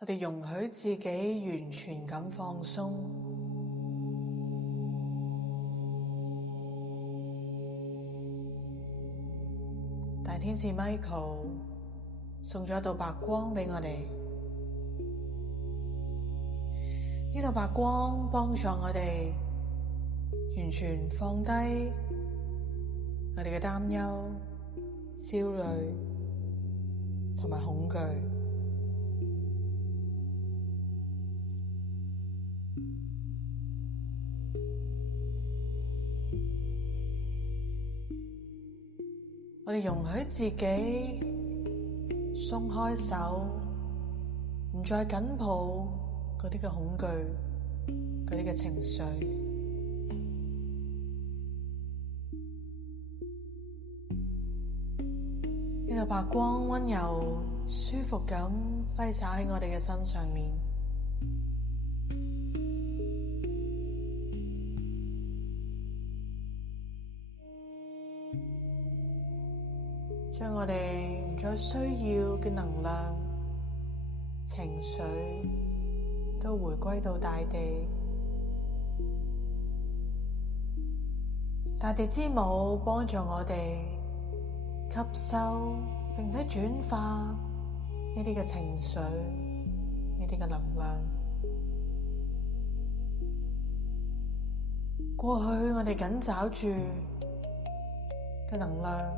我哋容許自己完全咁放鬆。大天使 Michael 送咗一道白光畀我哋，呢道白光幫助我哋完全放低我哋嘅擔憂、焦慮同埋恐懼。我哋容許自己鬆開手，唔再緊抱嗰啲嘅恐懼、嗰啲嘅情緒。呢道白光溫柔、舒服咁揮灑喺我哋嘅身上面，將我哋唔再需要嘅能量、情緒都回歸到大地。大地之母幫助我哋吸收並且轉化呢啲嘅情緒、呢啲嘅能量。過去我哋緊抓住嘅能量、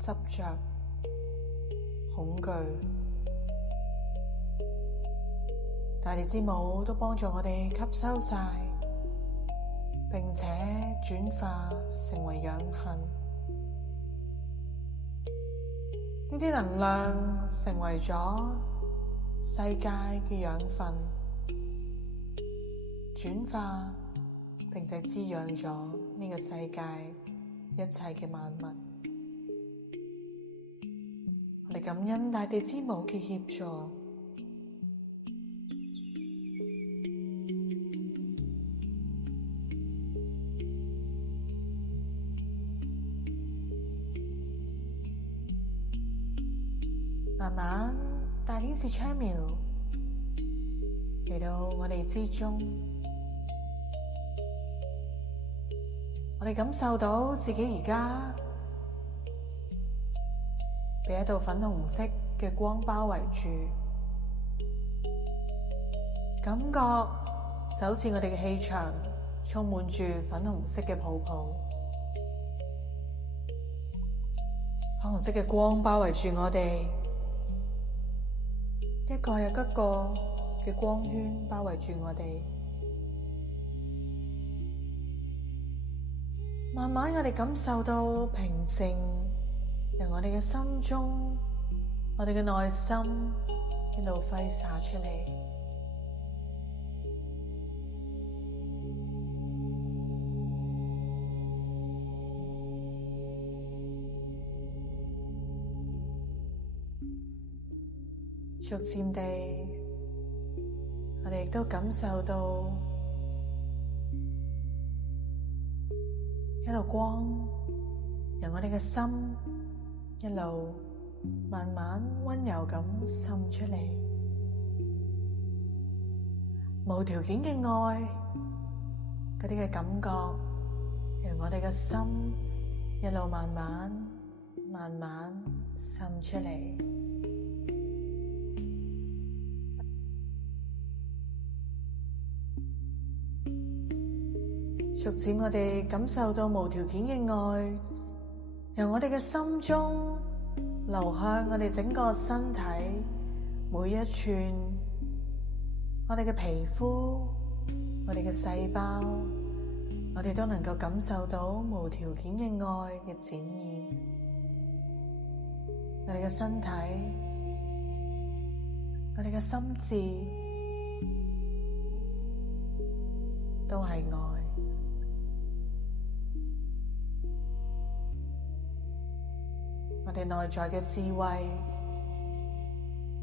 執着、恐懼，大地之母都幫助我哋吸收晒，並且轉化成為養分。呢啲能量成為咗世界嘅養分，轉化並且滋養咗呢個世界一切嘅萬物。我哋感恩大地之母嘅協助，慢慢大天使 Chamuel 嚟到我哋之中，我哋感受到自己而家被一道粉紅色嘅光包圍住，感覺就好似我哋嘅氣場充滿住粉紅色嘅泡泡，粉紅色嘅光包圍住我哋，一個又一個嘅光圈包圍住我哋，慢慢我哋感受到平靜由我哋嘅心中，我哋嘅內心一路揮灑出嚟，逐漸地，我哋亦都感受到一道光由我哋嘅心一路慢慢溫柔咁滲出嚟，無條件嘅愛，嗰啲嘅感覺由我哋嘅心一路慢慢滲出嚟，逐漸我哋感受到無條件嘅愛由我哋嘅心中流向我哋整個身體每一寸，我哋嘅皮膚，我哋嘅細胞，我哋都能夠感受到無條件嘅愛嘅展現。我哋嘅身體，我哋嘅心智都係愛。我哋內在嘅智慧，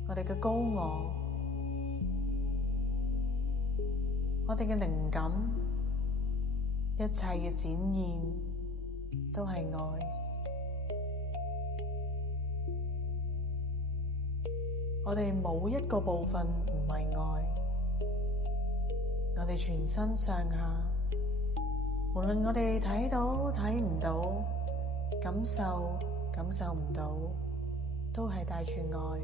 我哋嘅高我，我哋嘅靈感，一切嘅展現都係愛。我哋冇一個部分唔係愛，我哋全身上下，無論我哋睇到睇唔到，感受感受唔到，都係帶住愛。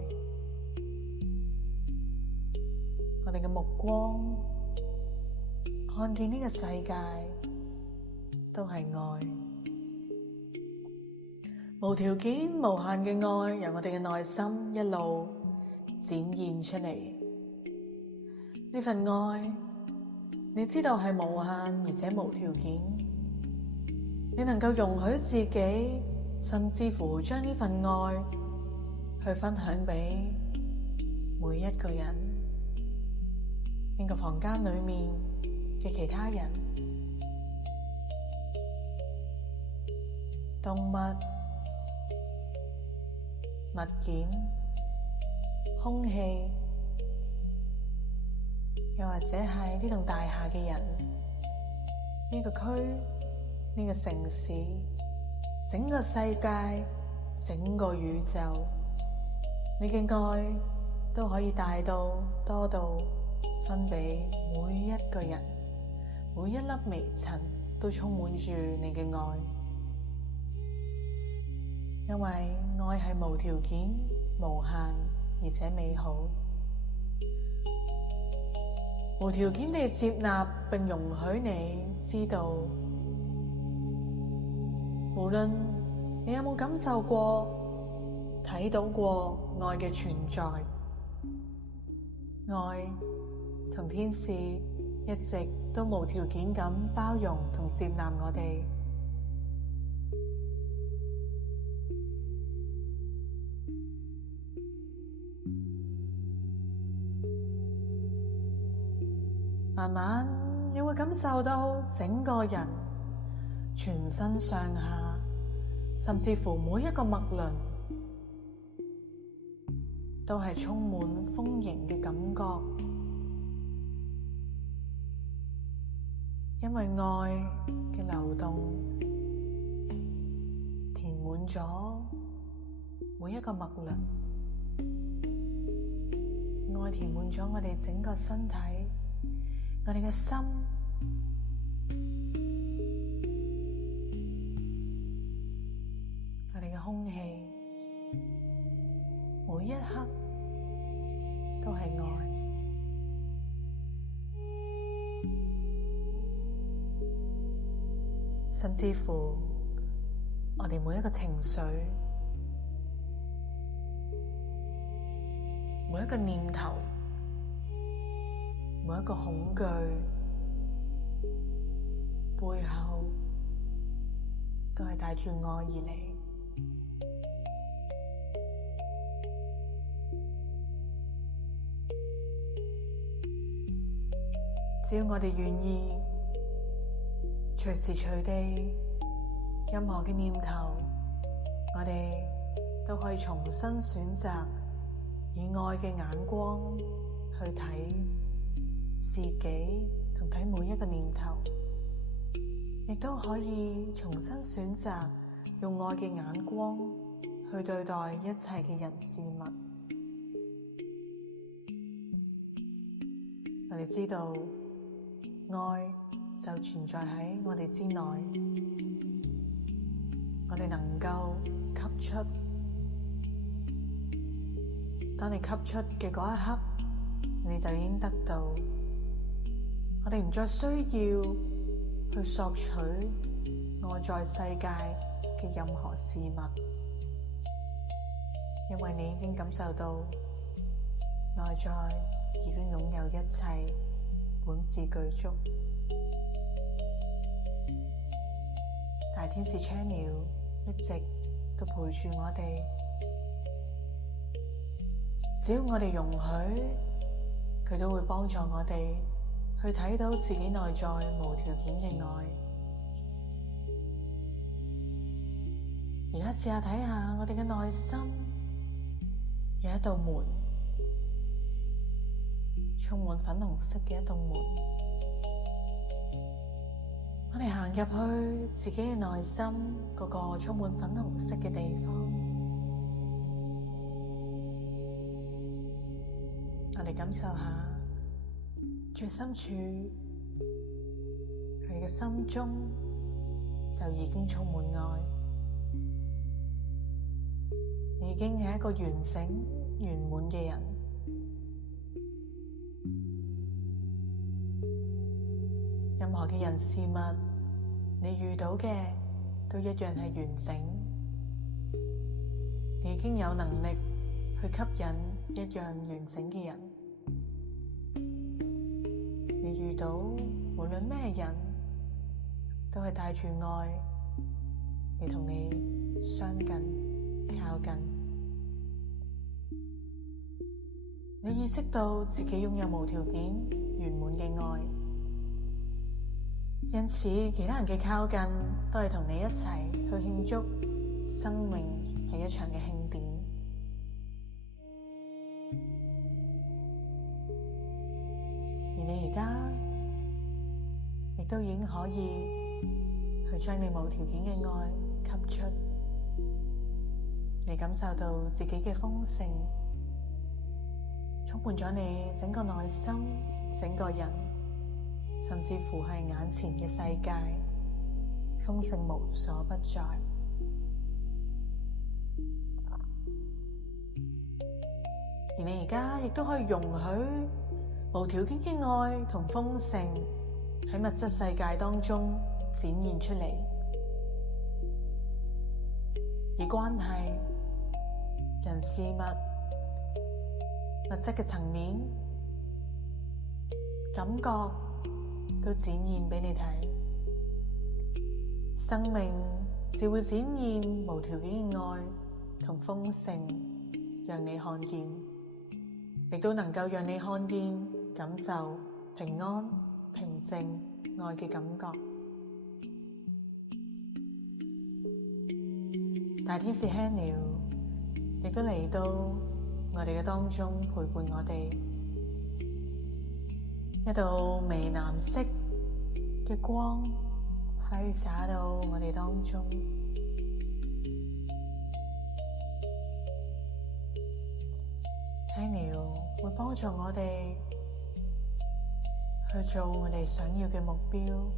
我哋嘅目光看見呢個世界都係愛，無條件無限嘅愛由我哋嘅內心一路展現出嚟。呢份愛你知道係無限而且無條件，你能夠容許自己，甚至乎將呢份愛去分享俾每一個人，呢個房間裏面嘅其他人，動物、物件、空氣，又或者係呢棟大廈嘅人，呢個區、呢個城市，整個世界、整個宇宙，你嘅愛都可以大到多到分俾每一個人，每一粒微塵都充滿住你嘅愛，因為愛係無條件、無限而且美好，無條件地接納並容許你知道，無論你有冇感受過、睇到過愛嘅存在，愛同天使一直都無條件咁包容同接納我哋。慢慢你會感受到整個人全身上下，甚至乎每一個脈輪都係充滿豐盈嘅感覺，因為愛嘅流動填滿咗每一個脈輪，愛填滿咗我哋整個身體，我哋嘅心，我哋嘅空氣，每一刻都係愛。甚至乎我哋每一個情緒，每一個念頭，每一個恐懼背後都係帶住愛而嚟。只要我哋願意，隨時隨地，任何嘅念頭，我哋都可以重新選擇以愛嘅眼光去睇自己同睇每一個念頭，亦都可以重新選擇用愛嘅眼光去對待一切嘅人事物。我哋知道愛就存在喺我哋之內，我哋能夠吸出，當你吸出嘅嗰一刻，你就已經得到。我哋唔再需要去索取外在世界嘅任何事物，因為你已經感受到內在已經擁有一切，本自具足。大天使 Channel 一直都陪住我哋，只要我哋容許，佢都會幫助我哋去睇到自己內在無條件嘅愛。而家試下睇下我哋嘅內心有一道門，充滿粉紅色嘅一道門。我哋行入去自己嘅內心嗰個充滿粉紅色嘅地方，我哋感受下最深處你嘅心中就已經充滿愛，你已經係一個完整圓滿嘅人。任何嘅人事物你遇到嘅都一樣係完整，你已經有能力去吸引一樣完整嘅人。你遇到無論咩人都係帶住愛嚟同你相近靠近。你意識到自己擁有無條件圓滿嘅愛，因此其他人嘅靠近都係同你一齊去慶祝生命係一場嘅慶典。而你而家亦都已經可以去將你無條件嘅愛吸出，你感受到自己嘅豐盛充滿咗你整個內心、整個人，甚至乎係眼前嘅世界，豐盛無所不在。而你而家亦都可以容許無條件嘅愛同豐盛喺物質世界當中展現出嚟，而關係、人事物、物質嘅層面、感覺都展現俾你睇，生命就會展現無條件嘅愛同豐盛，讓你看見，亦都能夠讓你看見、感受平安、平靜、愛嘅感覺。大天使 Haniel 亦都嚟到我哋嘅當中陪伴我哋，一道微藍色嘅光揮灑到我哋當中。Haniel 會幫助我哋去做我哋想要嘅目標，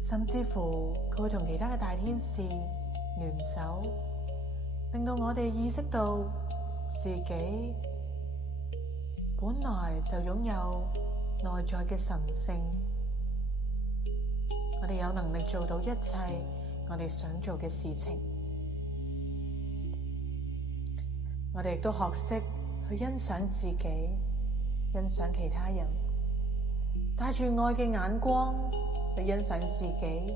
甚至乎佢會同其他嘅大天使聯手，令到我哋意識到自己本來就擁有內在嘅神聖，我哋有能力做到一切我哋想做嘅事情。我哋亦都學識去欣賞自己，欣賞其他人，帶住愛嘅眼光去欣賞自己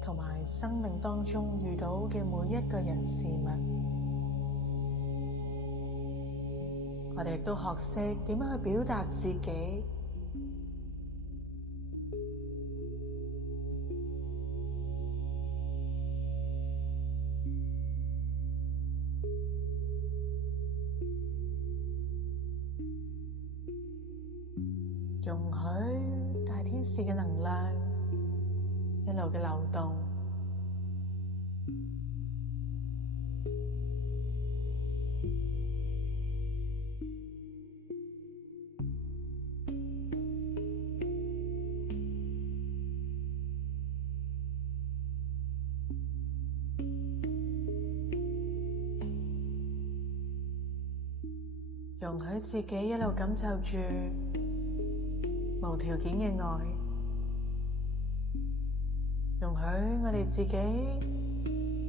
同埋生命當中遇到嘅每一個人事物。我哋亦都學識點樣去表達自己，容許大天使嘅能量一路嘅流動，容許自己一路感受住無條件嘅愛，容許我哋自己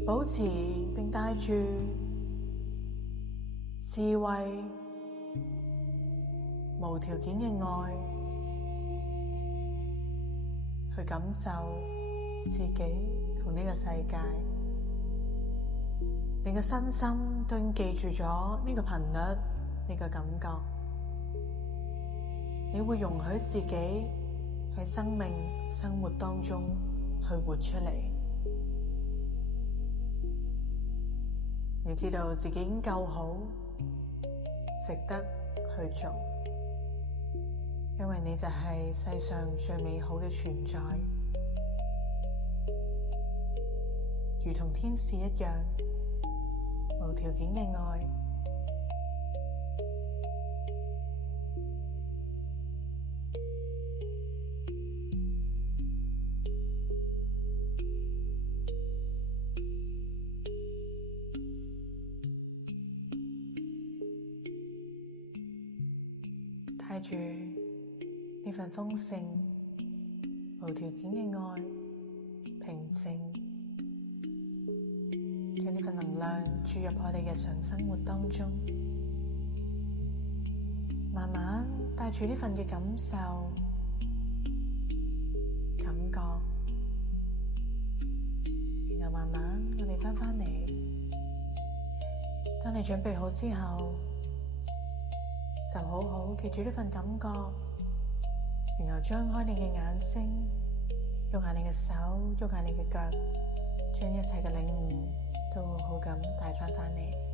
保持並帶住智慧、無條件嘅愛去感受自己同呢個世界。你嘅身心都已經記住咗呢個頻率，呢個感覺，你會容許自己喺生命生活當中去活出嚟。你知道自己已經夠好，值得去做，因為你就係世上最美好嘅存在，如同天使一樣，無條件嘅愛帶住呢份豐盛、無條件嘅愛、平靜，將呢份能量注入我哋日常生活當中，慢慢帶住呢份嘅感受、感覺，然後慢慢我哋返嚟。當你準備好之後，就好好記住呢份感覺，然後張開你嘅眼睛，喐下你嘅手，喐下你嘅腳，將一切嘅領悟都好好咁帶返嚟。